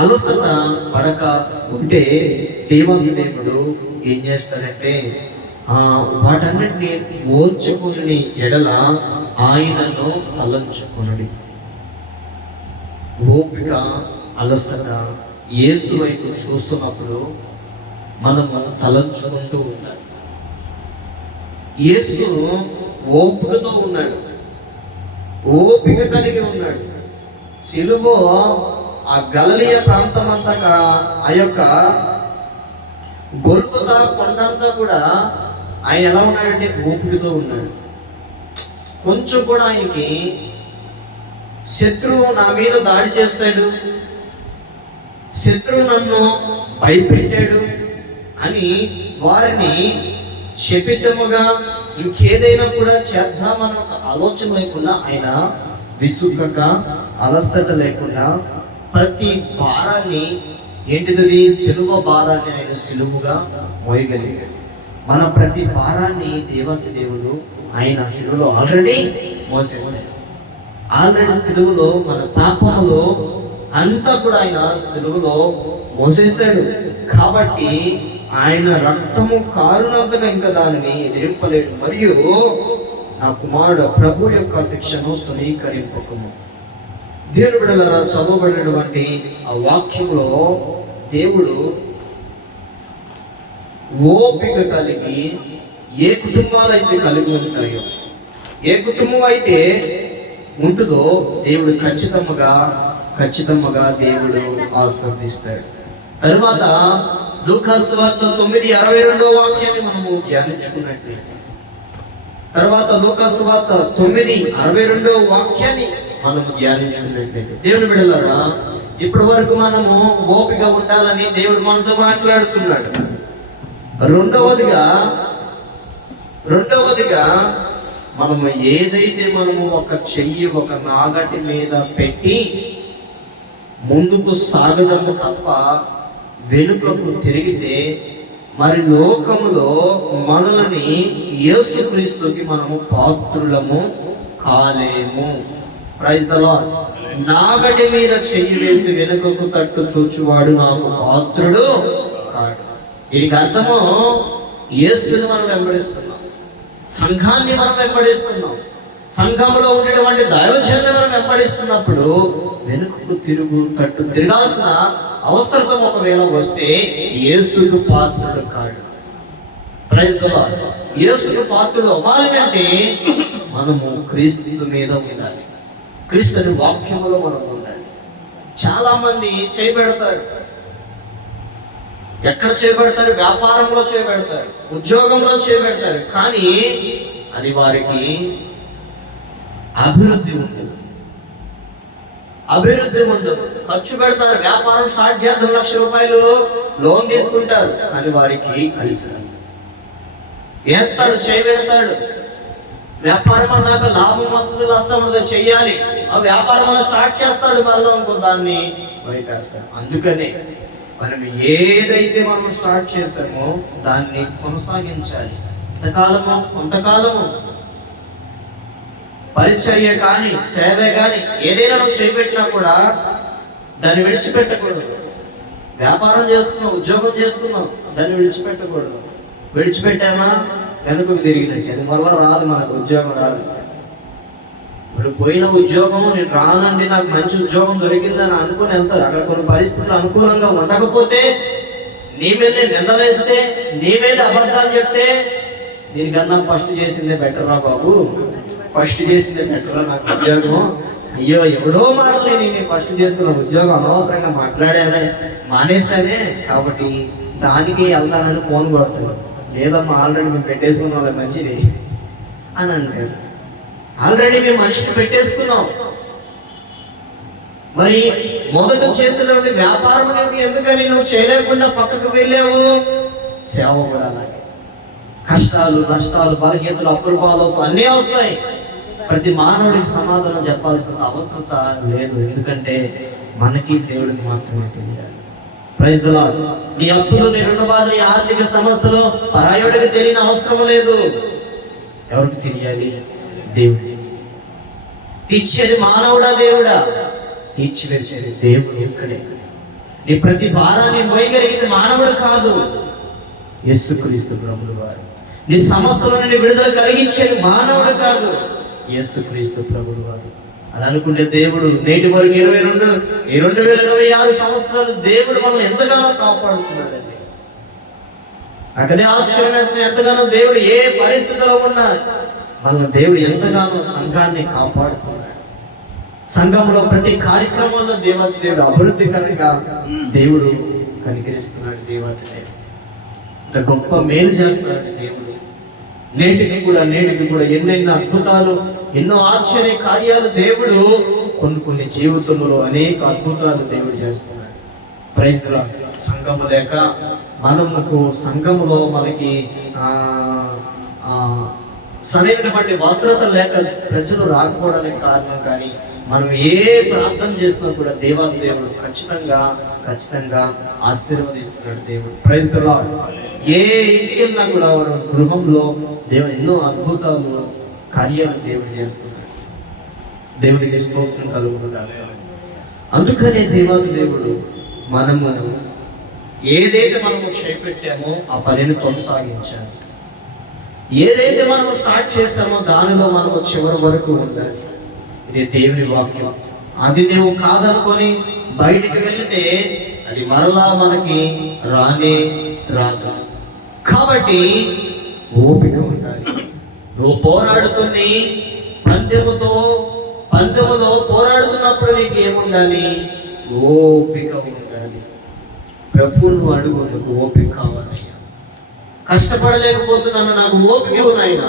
అలసట పడక ఉంటే దేవాది దేవుడు ఏం చేస్తాడంటే వాటన్నిటిని ఓర్చుకుని ఎడల ఆయనను తలంచుకొనుడి. ఓపిక, అలసట యేసు వైపు చూస్తున్నప్పుడు మనము తలంచుకుంటూ ఉండాలి. యేసు ఓపికతో ఉన్నాడు, ఓపిక కలిగి ఉన్నాడు. సిలువ ఆ గలిలయ ప్రాంతం అంతా, ఆ యొక్క గొల్గొతా కొండంతా కూడా ఆయన ఎలా ఉన్నాడంటే ఓపికతో ఉన్నాడు. కొంచెం కూడా ఆయనకి శత్రువు నా మీద దాడి చేశాడు, శత్రువు నన్ను భయపెట్టాడు అని వారిని శపితముగా ఇంకేదైనా కూడా చేద్దామన్న ఒక ఆలోచన లేకుండా ఆయన విసుగక, అలసట లేకుండా ప్రతి భారాన్ని, ఏంటిది సిలువ భారాన్ని ఆయన సిలువుగా మోయగలిగాడు. మన ప్రతి భారాన్ని దేవాతి దేవుడు ఆయన సిలువలో ఆల్రెడీ మోసేశాడు. ఆల్రెడీ సిలువలో మన పాపములో అంతా కూడా ఆయన సిలువలో మోసేశాడు. కాబట్టి ఆయన రక్తము కారునంతగా ఇంకా దానిని ఎదిరింపలేడు. మరియు నా కుమారుడు ప్రభు యొక్క శిక్షను తునీకరింపకము. దేవుని బిడ్డలారా, చదవబడినటువంటి ఆ వాక్యంలో దేవుడు ఓపిక కలిగి ఏ కుటుంబాలైతే కలిగి ఉంటాయో, ఏ కుటుంబం అయితే ఉంటుందో దేవుడు ఖచ్చితంగా దేవుడు ఆస్వాదిస్తాడు. తర్వాత లూకాసు వార్త 9:62 వాక్యాన్ని మనము ధ్యానించుకున్నట్లయితే, తర్వాత లూకాసు వార్త 9:62 వాక్యాన్ని మనము ధ్యానించుకున్నట్లయితే, దేవుని బిడ్డలారా, ఇప్పటి వరకు మనము ఓపిక ఉండాలని దేవుడు మనతో మాట్లాడుతున్నాడు. రెండవదిగా మనము ఏదైతే మనము ఒక చెయ్యి ఒక నాగటి మీద పెట్టి ముందుకు సాగడము తప్ప వెనుకకు తిరిగితే మరి లోకములో మనల్ని యేసుక్రీస్తుకి మనము పాత్రులము కాలేము. Praise the lord. నాగటి మీద చెయ్యి వేసి వెనుకకు తట్టు చూచువాడు నాకు పాత్రుడు కాడు. దీనికి అర్థము, యేసుని మనం వెంబడిస్తున్నాం, సంఘాన్ని మనం వెంబడిస్తున్నాం, సంఘంలో ఉండేటువంటి దైవజనులను మనం వెంబడిస్తున్నప్పుడు వెనుకకు తట్టు తిరగాల్సిన అవసరం ఒకవేళ వస్తే యేసుకు పాత్రుడు కాడు. Praise the lord. యేసుకు పాత్రుడు అవ్వాలంటే మనము క్రీస్తు మీద ఉండాలి, క్రీస్తుని వాక్యములో మనం ఉండాలి. చాలా మంది చేయబెడతారు. ఎక్కడ చేయబెడతారు? వ్యాపారంలో చేయబెడతారు, ఉద్యోగంలో చేయబెడతారు. కానీ అది వారికి అభివృద్ధి ఉండదు. ఖర్చు పెడతారు. వ్యాపారం స్టార్ట్ చేద్దాం, 1,00,000 రూపాయలు లోన్ తీసుకుంటారు, కానీ వారికి కలిసి వేస్తాడు, చేయబెడతాడు. వ్యాపారం అన్నాక లాభం వస్తుంది, నష్టం వస్తుంది, చెయ్యాలి. ఆ వ్యాపారం స్టార్ట్ చేస్తాడు, మళ్ళీ ఇంకో దాన్ని బయటేస్తాడు. అందుకనే మనం ఏదైతే మనం స్టార్ట్ చేసామో దాన్ని కొనసాగించాలి. కొంతకాలము పరిచర్య కానీ, సేవ కానీ, ఏదైనా నువ్వు చేపెట్టినా కూడా దాన్ని విడిచిపెట్టకూడదు. వ్యాపారం చేస్తున్నావు, ఉద్యోగం చేస్తున్నావు, దాన్ని విడిచిపెట్టకూడదు. విడిచిపెట్టామా వెనుకకు తిరిగినట్టు, అది మళ్ళా రాదు, మనకు ఉద్యోగం రాదు. ఇప్పుడు పోయిన ఉద్యోగం నేను రానండి, నాకు మంచి ఉద్యోగం దొరికిందని అనుకుని వెళ్తారు. అక్కడ కొన్ని పరిస్థితులు అనుకూలంగా ఉండకపోతే, నీ మీద నిందలేస్తే, నీ మీద అబద్ధాలు చెప్తే, దీనికన్నా ఫస్ట్ చేసిందే బెటర్ రా బాబు, ఫస్ట్ చేసిందే బెటర్ రా నాకు ఉద్యోగం, అయ్యో ఎవడో మాటలే నేను ఫస్ట్ చేసుకున్న ఉద్యోగం అనవసరంగా మాట్లాడానే, మానేసానే, కాబట్టి దానికి వెళ్తానని ఫోన్ కొడతారు. లేదమ్మా ఆల్రెడీ మేము పెట్టేసుకున్నాం మంచిది అని అంటారు. ఆల్రెడీ మేము మనిషిని పెట్టేసుకున్నాం. మరి మొదట చేస్తున్నటువంటి వ్యాపారం ఎందుకని నువ్వు చేయలేకుండా పక్కకు వెళ్ళావు? సేవ కూడా అలాగే. కష్టాలు, నష్టాలు, బలహీనతలు, అప్పులు, బాధలు అన్నీ వస్తాయి. ప్రతి మానవుడికి సమాధానం చెప్పాల్సిన అవసరం లేదు. ఎందుకంటే మనకి దేవుడికి మాత్రమే తెలియాలి. Praise the lord. నీ అప్పులు, నీ రుణ బాధ, నీ ఆర్థిక సమస్యలు పరాయుడికి తెలియని అవసరం లేదు. ఎవరికి తెలియాలి? దేవుడు. తీర్చేది మానవుడా దేవుడా? తీర్చివేసేది దేవుడు ఇక్కడే. నీ ప్రతి భారాన్ని మోయగలిగింది మానవుడు కాదు, యేసుక్రీస్తు ప్రభువు వారు. నీ సమస్యల నుండి విడుదల కలిగించేది మానవుడు కాదు, యేసుక్రీస్తు ప్రభువు వారు. అది అనుకుంటే దేవుడు నేటి వరకు 2026 సంవత్సరాలు దేవుడు మనల్ని ఎంతగానో కాపాడుతున్నాడండి. అక్కడే ఆశ్చర్యం ఎంతగానో దేవుడు ఏ పరిస్థితిలో ఉన్నా మనల్ని దేవుడు ఎంతగానో సంఘాన్ని కాపాడుతున్నాడు. సంఘంలో ప్రతి కార్యక్రమంలో దేవాతి దేవుడు అభివృద్ధికరంగా దేవుడు కనికరిస్తున్నాడు. దేవాతి దేవుడు ఇంత గొప్ప మేలు చేస్తున్నాడు దేవుడు. నేటికి కూడా ఎన్నెన్నో అద్భుతాలు, ఎన్నో ఆశ్చర్య కార్యాలు దేవుడు కొన్ని జీవితంలో అనేక అద్భుతాలు దేవుడు చేస్తున్నాడు. Praise the lord. సంఘము లేక మనకు సంఘములో మనకి సరైనటువంటి వస్త్రత లేక ప్రజలు రాకపోవడానికి కారణం. కానీ మనం ఏ ప్రార్థన చేసినా కూడా దేవాది దేవుడు ఖచ్చితంగా ఆశీర్వదిస్తున్నాడు దేవుడు. Praise the lord. ఏ ఇంటికి వెళ్ళినా కూడా వారు గృహంలో దేవుడు ఎన్నో అద్భుతాలు కార్యాలు దేవుడు చేస్తున్నాడు. దేవుడికి స్తోత్రం కలుగునుగాక. అందుకనే దేవాది దేవుడు మనము ఏదైతే మనము చేపెట్టామో ఆ పనిని కొనసాగించాలి. ఏదైతే మనము స్టార్ట్ చేస్తామో దానిలో మనము చివరి వరకు ఉండాలి. ఇది దేవుని వాక్యం. అది నువ్వు కాదనుకొని బయటికి వెళితే అది మరలా మనకి రాదు. కాబట్టి ఓపిక ఉండాలి. నువ్వు పోరాడుతుని పందెములో పోరాడుతున్నప్పుడు నీకు ఏముండాలి? ఓపిక ఉండాలి. ప్రభువును అడుగు, నాకు ఓపిక కావాలయ్యా. కష్టపడలేకపోతున్నాను, నాకు ఓపిక ఉన్నాయినా.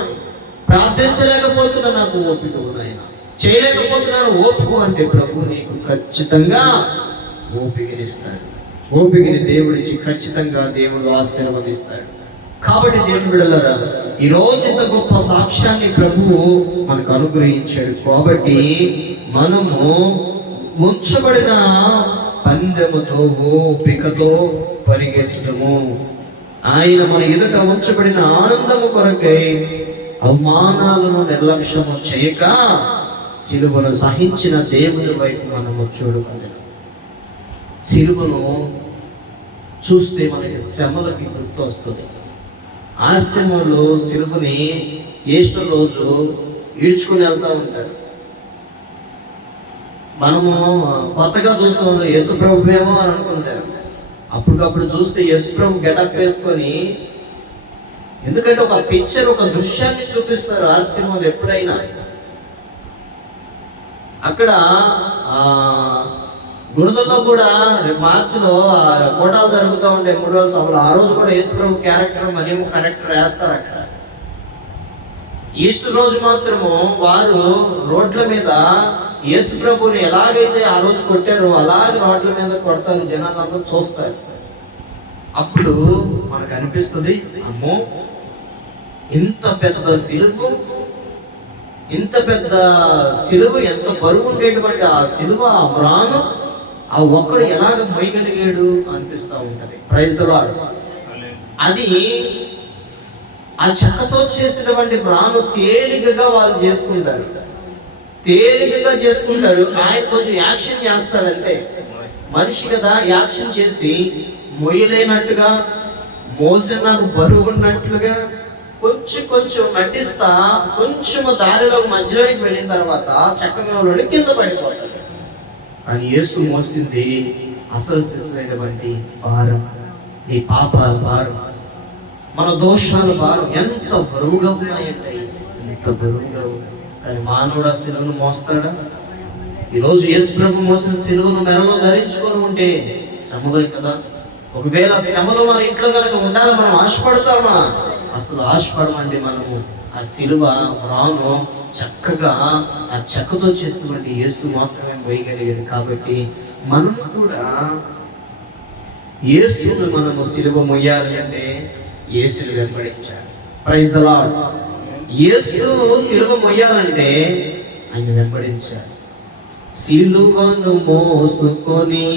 ప్రార్థించలేకపోతున్నా, నాకు ఓపిక ఉన్నాయినా. చేయలేకపోతున్నాను, ఓపిక అంటే ప్రభు నీకు ఖచ్చితంగా ఓపికనిస్తాడు. ఓపికని దేవుడిచ్చి ఖచ్చితంగా దేవుడు ఆశీర్వదిస్తాడు. కాబట్టి దేవుని బిడ్డలారా, ఈ రోజు ఇంత గొప్ప సాక్ష్యాన్ని ప్రభువు మనకు అనుగ్రహించాడు. కాబట్టి మనము ఉంచబడిన పందెముతో ఓపికతో పరిగెత్తము. ఆయన మన ఎదుట ఉంచబడిన ఆనందము కొరకై అవమానాలను నిర్లక్ష్యము చేయక సిలువను సహించిన దేవుని వైపు మనము చూడగలం. సిలువను చూస్తే మనకి శ్రమలకి గుర్తు వస్తుంది. ఆశ్రమంలో సిలువని ఈస్టర్ రోజు ఈడ్చుకుని వెళ్తూ ఉంటారు. మనము కొత్తగా చూస్తాం యేసుప్రభు ఏమో అని అనుకుంటారు. అప్పటికప్పుడు చూస్తే యేసుప్రభు గెటప్ వేసుకొని, ఎందుకంటే ఒక పిక్చర్, ఒక దృశ్యాన్ని చూపిస్తారు ఆశ్రమంలో. ఎప్పుడైనా అక్కడ గుణదల్లో కూడా మార్చిలో కోటాలు జరుగుతూ ఉండే 3 రోజుల సభలు. ఆ రోజు కూడా యేసుప్రభు క్యారెక్టర్ మరియు కరెక్టర్ వేస్తారు అక్కడ. ఈస్టర్ రోజు మాత్రము వారు రోడ్ల మీద యేసుప్రభుని ఎలాగైతే ఆ రోజు కొట్టారో అలాగే రోడ్ల మీద కొడతారు, జనాలందరూ చూస్తారు. అప్పుడు మనకు అనిపిస్తుంది, అమ్మో ఇంత పెద్ద సిలువ ఎంత బరువు ఉండేటువంటి ఆ సిలువ, ఆ మ్రాను, ఆ ఒక్కడు ఎలాగ మోయగలిగాడు అనిపిస్తూ ఉంటది. Praise the lord. అది ఆ చెక్కతో చేసినటువంటి మ్రాను తేలికగా వాళ్ళు చేసుకుంటారు. ఆయన కొంచెం యాక్షన్ చేస్తాడంటే, మనిషి కదా, యాక్షన్ చేసి మొయ్యలేనట్టుగా, మోసినాకు బరువు ఉన్నట్లుగా కొంచెం నటిస్తా కొంచెం దారిలో మధ్యలోనికి వెళ్ళిన తర్వాత చెక్క మీద కింద పడిపోతాడు. అని యేసు మోసింది అసలు శిశువైనటువంటి భారం, నీ పాపాల భారం, మన దోషాల భారం ఎంత బరువుగా ఉన్నాయంటే, ఎంత బరువుగా ఉన్నాయి. కానీ మానవుడు ఆ సిలువను మోస్తాడా? ఈరోజు యేసు ప్రభు మోసిన సిలువను మెరలో ధరించుకొని ఉంటే శ్రమలే కదా. ఒకవేళ శ్రమలో మన ఇంట్లో కనుక ఉండాలి, మనం ఆశపడతామా? అసలు ఆశపడమండి. మనము ఆ సిలువ రాను చక్కగా ఆ చెక్కతో చేస్తున్నటువంటి యేసు మాత్రమే వేయగలిగాడు. కాబట్టి మనం కూడా యేసును మనము సిలువ మొయ్యాలంటే యేసుని వెంబడించాలి. Praise the lord. యేసు సిలువ మొయ్యాలంటే ఆయన వెంబడించాలి. సిలువను మోసుకొని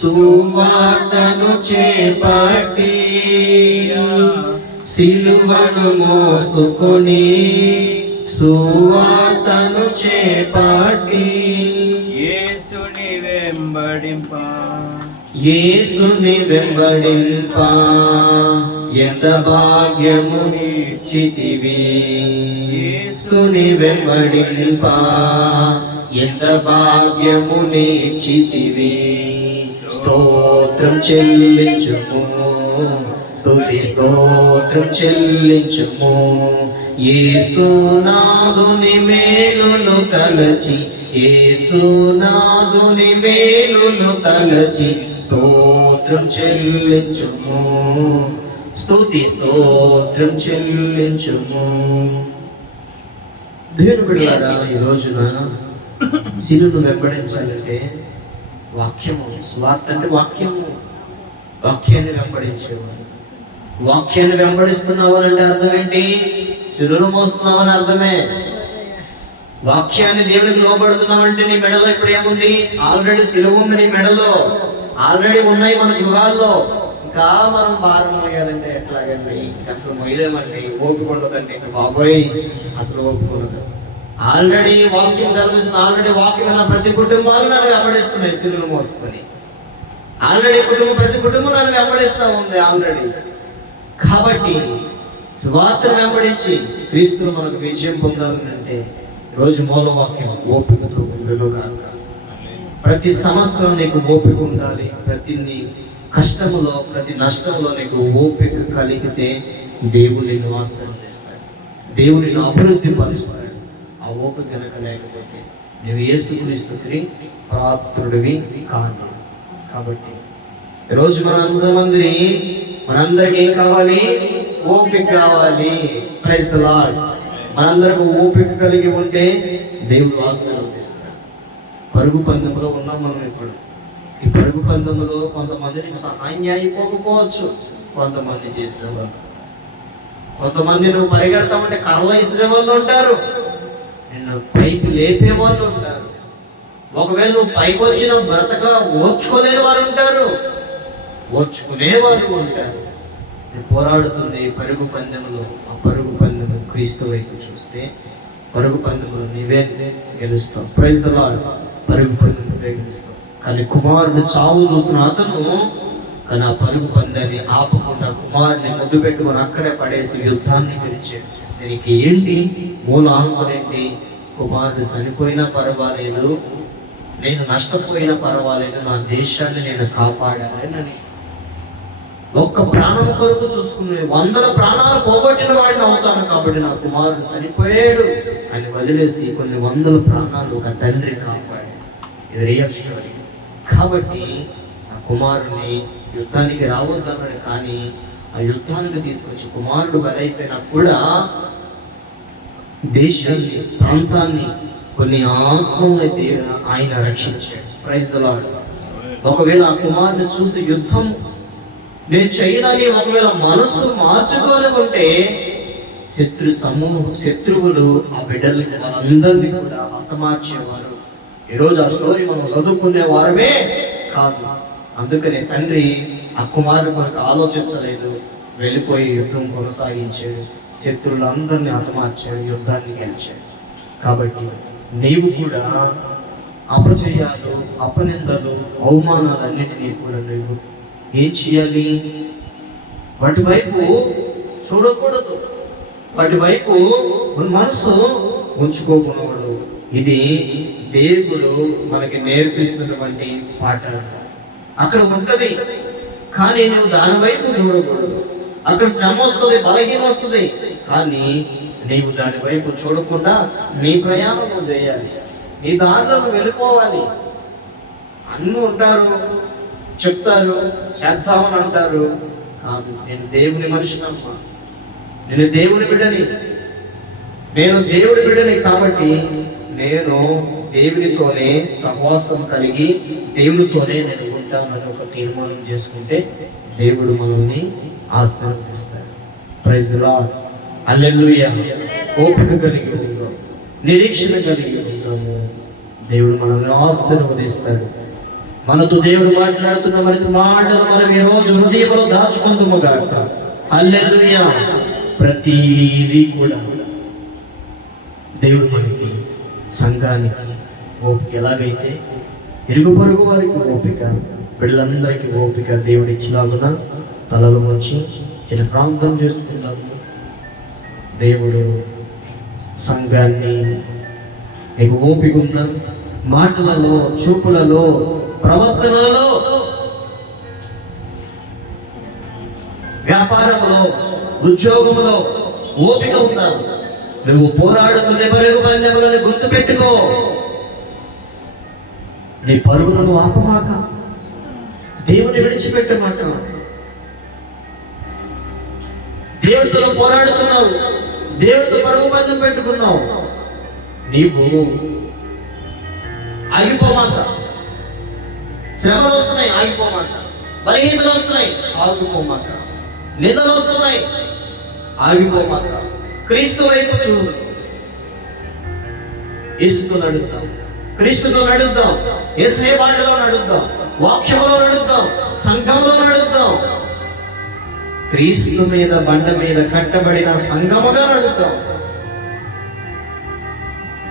సువార్తను చేపట్టి, సిలువను మోసుకొని సువార్తను చేపట్టి, యేసుని వెంబడింప ఎంత భాగ్యము నిశ్చితివి. యేసుని వెంబడింప ఎంత భాగ్యము నేర్చితివి. స్తోత్రం చెల్లించుము, స్తుతి స్తోత్రం చెల్లించుము. యేసునాథుని మేలును తలచి, యేసునాథుని మేలును తలచి స్తోత్రం చెల్లించుము, స్తుతి స్తోత్రం చెల్లించుము. దేవుని బిడ్డలారా, ఈ రోజున సిలువను వెంబడించాలంటే వాక్యము, సువార్త అంటే వాక్యము. వాక్యాన్ని వెంబడించేవారు. వాక్యాన్ని వెంబడిస్తున్నావు అంటే అర్థం ఏంటి? సిలువను మోస్తున్నావు అని అర్థమే. వాక్యాన్ని దేవునికి లోబడుతున్నావంటే నీ మెడలో ఇప్పుడు ఏముంది? ఆల్రెడీ సిలువ ఉంది నీ మెడలో, ఆల్రెడీ ఉన్నాయి మన గృహాల్లో. ఇంకా మనం భారం మోయాలంటే ఎట్లాగండి? అసలు మొయ్యలేమండి, ఓపిక ఉండదండి. ఇంకా బాబోయ్ అసలు ఓపిక ఉండదు. ఆల్రెడీ వాక్యం చదివిస్తున్న, ఆల్రెడీ వాక్యం ఉన్న ప్రతి కుటుంబాలు నన్ను వెంబడిస్తున్నాయి సిలువను మోసుకొని. ఆల్రెడీ ప్రతి కుటుంబం నన్ను వెంబడిస్తూ ఉంది ఆల్రెడీ. కాబట్టి సువార్తను వెంబడించి క్రీస్తును మనకు విజయం పొందాలంటే రోజు మూలవాక్యం ఓపికతో ఉండును గాక. ప్రతి సంవత్సరం నీకు ఓపిక ఉండాలి. ప్రతి కష్టములో, ప్రతి నష్టంలో నీకు ఓపిక కలిగితే దేవుడు నిన్ను ఆశీర్వదిస్తాడు, దేవుడు నిన్ను అభివృద్ధి పరుస్తాడు. ఆ ఓపిక కనుక లేకపోతే నువ్వు యేసుక్రీస్తుకి పాత్రుడివి కాదు. కాబట్టి ఈరోజు మనందరికి ఏం కావాలి? ఓపిక కావాలి. Praise the lord. మనందరికి ఓపిక కలిగి ఉంటే దేవుడు ఆశీర్వదిస్తాడు. పరుగు పందెంలో ఉన్నాం మనం ఇప్పుడు. ఈ పరుగు పందెంలో కొంతమందిని సహాయం అయిపోకపోవచ్చు, కొంతమంది చేసేవాళ్ళు, కొంతమంది నువ్వు పరిగెడతామంటే కర్రలు ఇసరే వాళ్ళు ఉంటారు, నిన్ను పైకి లేపే వాళ్ళు ఉంటారు. ఒకవేళ నువ్వు పైకి వచ్చిన బ్రతక ఓర్చుకోలేని వారు ఉంటారు, ఓర్చుకునే వాళ్ళు ఉంటారు. పోరాడుతుంది పరుగు పందెంలో. ఆ పరుగు పందెము క్రీస్తు వైపు చూస్తే పరుగు పందెంలో నీవే గెలుస్తావు. Praise the lord. పరుగు పందెం నువ్వే గెలుస్తావు. కానీ కుమారుడు చావు చూస్తున్న అతను కానీ ఆ పరుగు పందాన్ని ఆపకుండా కుమారుని ముద్దు పెట్టుకుని అక్కడే పడేసి యుద్ధాన్ని గెలిచాడు. దీనికి ఏంటి మూల ఆన్సర్ ఏంటి? కుమారుడు చనిపోయినా పర్వాలేదు, నేను నష్టపోయినా పర్వాలేదు, నా దేశాన్ని నేను కాపాడాలని. ఒక్క ప్రాణం కొరకు చూసుకుని 100 ప్రాణాలు పోగొట్టిన వాడిని అవుతాను, కాబట్టి నా కుమారుడు చనిపోయాడు అని వదిలేసి కొన్ని 100 ప్రాణాలు ఒక తండ్రి కాపాడు. ఇది రియల్ స్టోరీ. కాబట్టి ఆ కుమారుని యుద్ధానికి రావద్దన్నాడు, కానీ ఆ యుద్ధానికి తీసుకొచ్చి కుమారుడు బలైపోయినా కూడా దేశాన్ని, ప్రాంతాన్ని, కొన్ని ఆత్మల్ని ఆయన రక్షించాడు. Praise the lord. ఒకవేళ ఆ కుమారుని చూసి యుద్ధం నేను చేయదని ఒకవేళ మనస్సు మార్చుకోనుకుంటే శత్రువులు ఆ బిడ్డల్ని వాళ్ళందరినీ కూడా హతమార్చేవారు. ఈరోజు ఆ స్టోరీ మనం చదువుకునే వారమే కాదు. అందుకనే తండ్రి ఆ కుమారుడు మనకు ఆలోచించలేదు, వెళ్ళిపోయి యుద్ధం కొనసాగించాడు, శత్రువులందరినీ హతమార్చాడు, యుద్ధాన్ని గెలిచాడు. కాబట్టి నీవు కూడా అపజయాలు, అపనిందలు, అవమానాలన్నిటినీ కూడా నువ్వు ఏం చేయాలి? వాటి వైపు చూడకూడదు, వాటి వైపు మనసు ఉంచుకోకూడదు. ఇది దేవుడు మనకి నేర్పిస్తున్నటువంటి పాఠాలు. అక్కడ ఉంటది, కానీ నువ్వు దాని వైపు చూడకూడదు. అక్కడ శ్రమ వస్తుంది, బలహీనం వస్తుంది, కానీ నీవు దాని వైపు చూడకుండా నీ ప్రయాణం నువ్వు చేయాలి. నీ దారిలో నువ్వు వెళ్ళిపోవాలి. అన్నీ ఉంటారు, చెప్తారు, చేద్దామని అంటారు. కాదు, నేను దేవుని మనిషినమ్మా, నేను దేవుని బిడ్డని, నేను దేవుడి బిడ్డని. కాబట్టి నేను దేవునితోనే సహవాసం కలిగి దేవునితోనే నేను ఉంటానని ఒక తీర్మానం చేసుకుంటే దేవుడు మనల్ని ఆశీర్వదిస్తాడు. Praise the lord. హల్లెలూయా. ఓపిక కలిగి ఉందాం, నిరీక్షణ కలిగి ఉందాము. దేవుడు మనల్ని ఆశీర్వదిస్తాడు. మనతో దేవుడు మాట్లాడుతున్న మరి మాటలు మనం ఈ రోజు హృదయంలో దాచుకుందాము గాక. హల్లెలూయా. ప్రతిదీ కూడా దేవుడు మనకి, సంఘానికి ఓపిక ఎలాగైతే ఇరుగు పొరుగు వారికి ఓపిక, బిడ్డలందరికీ ఓపిక దేవుడు ఇచ్చిలాగున తలలు ముంచి చిన్న ప్రాంతం చేసుకుందాము. దేవుడు సంఘాన్ని నీకు ఓపిక ఉందా? మాటలలో, చూపులలో, ప్రవర్తనలలో, వ్యాపారంలో, ఉద్యోగంలో ఓపిక ఉండాలి. నువ్వు పోరాడుతున్న పరుగు పందెములను గుర్తు పెట్టుకో. నీ పరుగులను ఆపమాక, దేవుని విడిచిపెట్టమాట. దేవుడితో పోరాడుతున్నావు, దేవుడితో పరుగు పందెం పెట్టుకున్నావు, నీవు ఆగిపోమాట. శ్రమలు వస్తున్నాయి, ఆగిపోమాట. బలహీనతలు వస్తున్నాయి, ఆగిపోమాట. నిందలు వస్తున్నాయి, ఆగిపోమాట. క్రీస్తు వైపు చూడు. యేసుతో నడుద్దాం, క్రీస్తుతో నడుద్దాం, యేసయ్య బాటలో నడుద్దాం, వాక్యములో నడుద్దాం, సంఘంలో నడుద్దాం. క్రీస్తు మీద బండ మీద కట్టబడిన సంఘముగా నడుద్దాం.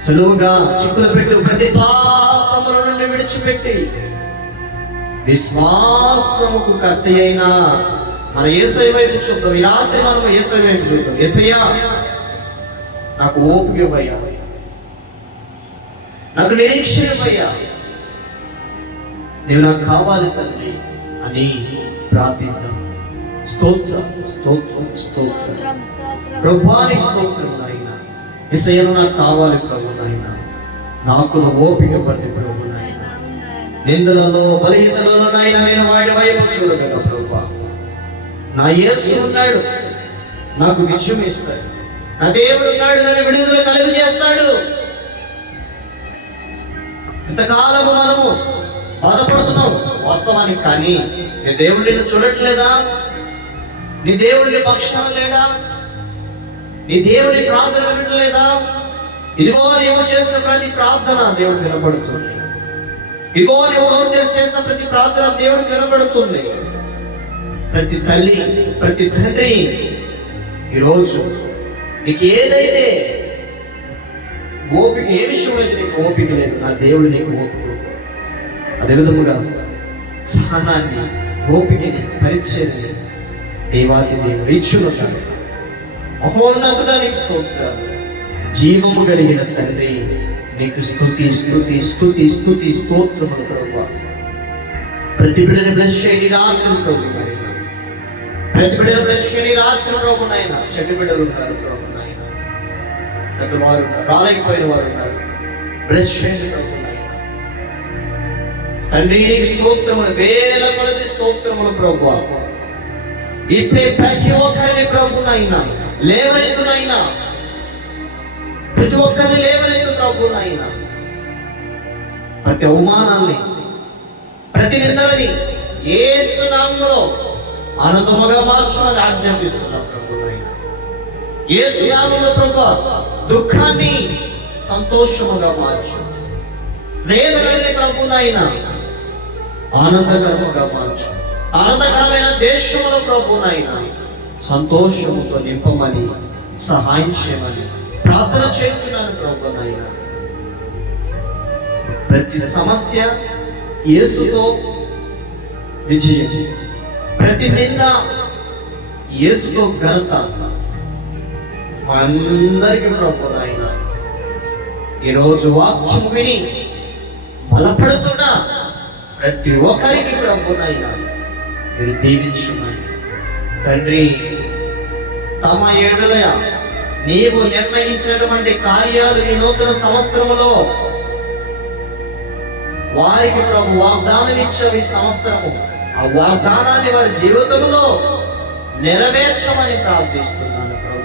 సులువుగా చిక్కులు పెట్టు ప్రతి పాపముల నుండి విడిచిపెట్టి విశ్వాసముకు కర్త అయిన మన యేసయ్య వైపు చూద్దాం. ఈ రాత్రి మనం యేసయ్య వైపు చూద్దాం. యేసయ్యా, నాకు ఓపిక ఇవ్వయ్యా, నాకు నిరీక్షణ ఇవ్వయ్యా, నీవు నాకు కావాలి తండ్రి అని ప్రార్థిద్దాం. స్తోత్రం, స్తోత్రం, స్తోత్రం. ప్రభువానికి స్తోత్రం నాయన. యేసయ్యను నాకు కావాలి ప్రభు నాయన. నాకు ఓపిక పట్టి ప్రభు నాయన. నిందలలో, బలహీనతలలో నాయన నేను వాడి వైపు చూడగల ప్రభు. నా యేసు ఉన్నాడు, నాకు విజయం ఇస్తాడు. నా దేవుడు ఉన్నాడు, నన్ను విడుదల కలుగు చేస్తాడు. ఇంతకాలము మనము బాధపడుతున్నాం వాస్తవానికి, కానీ నీ దేవుడు నిన్ను చూడట్లేదా? నీ దేవుడిని పక్షాన లేడా? నీ దేవుని ప్రార్థన వినట్లేదా? ఇదిగో నీవు చేసిన ప్రతి ప్రార్థన దేవుడు వినపడుతుంది. ఇదిగో నీవు చేసిన ప్రతి ప్రార్థన దేవుడు వినపడుతుంది. ప్రతి తల్లి, ప్రతి తండ్రి ఈరోజు నీకు ఏదైతే ఓపిక, ఏ విషయం అయితే నీకు ఓపిక లేదు, నా దేవుడు నీకు ఓపిక. అదే విధముగా సహనాన్ని, ఓపికని, పరిచయాన్ని దేవాది దేవుడు ఇచ్చునుగాక. మహోన్నతుడా నీకు స్తోత్రాలు. జీవము కలిగిన తండ్రి నీకు స్తుతి, స్తుతి, స్తుతి, స్తుతి, స్తోత్రములు ప్రభువా. ప్రతి బిడ్డని బ్లెస్ చేయండి రాత్రి ప్రభు నాయన. ప్రతి బిడ్డను బ్లెస్ చేయండి రాత్రి ప్రభు నాయన. చెడ్డ బిడ్డలు ఉన్నారు ప్రభు నాయన, పెద్దవారు ఉన్నారు, రాలేకపోయిన వారు ఉన్నారు. బ్లెస్ చేయండి ప్రభు నాయన. తండ్రి నీకు స్తోత్రములు, వేల కొలది స్తోత్రములు ప్రభువా. ఇప్పుడే ప్రతి ఒక్కరిని ప్రభు నాయన లేవనెత్తు నాయన. ప్రతి ఒక్కరిని లేవనెత్తు ప్రభు నాయన. ప్రతి అవమానాన్ని, ప్రతి నిందలని యేసు నామములో ఆనందముగా మార్చమని ఆజ్ఞాపిస్తున్నాం ప్రభు నాయన. యేసు నామములో ప్రభు దుఃఖాన్ని సంతోషముగా మార్చు, వేదనని ప్రభు నాయన ఆనందకరముగా మార్చు. ఆనందకరమైన దేశములో ప్రభు నాయన సంతోషముతో నింపమని సహాయం చేయమని ప్రార్థన చేస్తున్నాను ప్రభు నాయన. ప్రతి సమస్య యేసుతో విజయం, ప్రతి నింద యేసుతో ఘనత అందరికీ ప్రభు నాయన. ఈరోజు వాక్యం విని బలపడుతున్నా ప్రతి ఒక్కరికి ప్రభు నాయన మీరు దీవించున్నాను తండ్రి. తమ ఏడుల నీవు నిర్ణయించినటువంటి కార్యాలు ఈ నూతన సంవత్సరములో వారికి ప్రభు వాగ్దానం ఇచ్చావు. ఈ సంవత్సరము ఆ వాగ్దానాన్ని వారి జీవితంలో నెరవేర్చమని ప్రార్థిస్తున్నాను ప్రభు.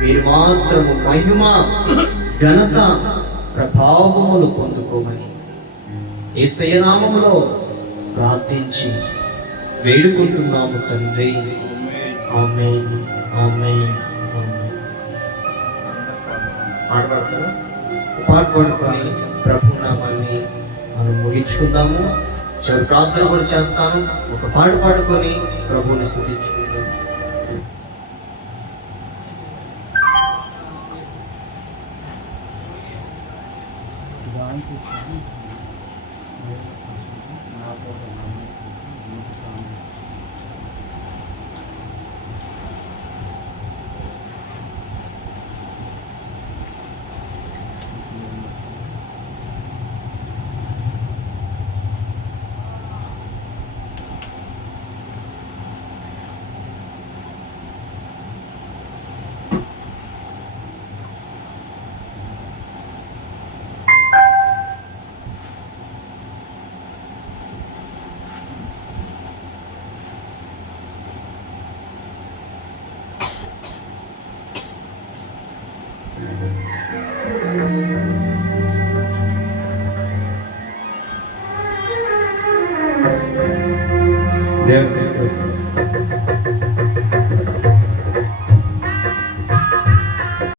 మీరు మాత్రము మహిమ, ఘనత, ప్రభావములు పొందుకోమని యేసయ్య నామములో ప్రార్థించి వేడుకుంటున్నాము తండ్రి. ఆమేన్, ఆమేన్, ఆమేన్. పాడతారా? పాట పాడుకొని ప్రభు నామాన్ని మనం ముగించుకుందాము. చివరి ప్రార్థన కూడా చేస్తాను. ఒక పాట పాడుకొని ప్రభువుని స్తుతించుకుందాం.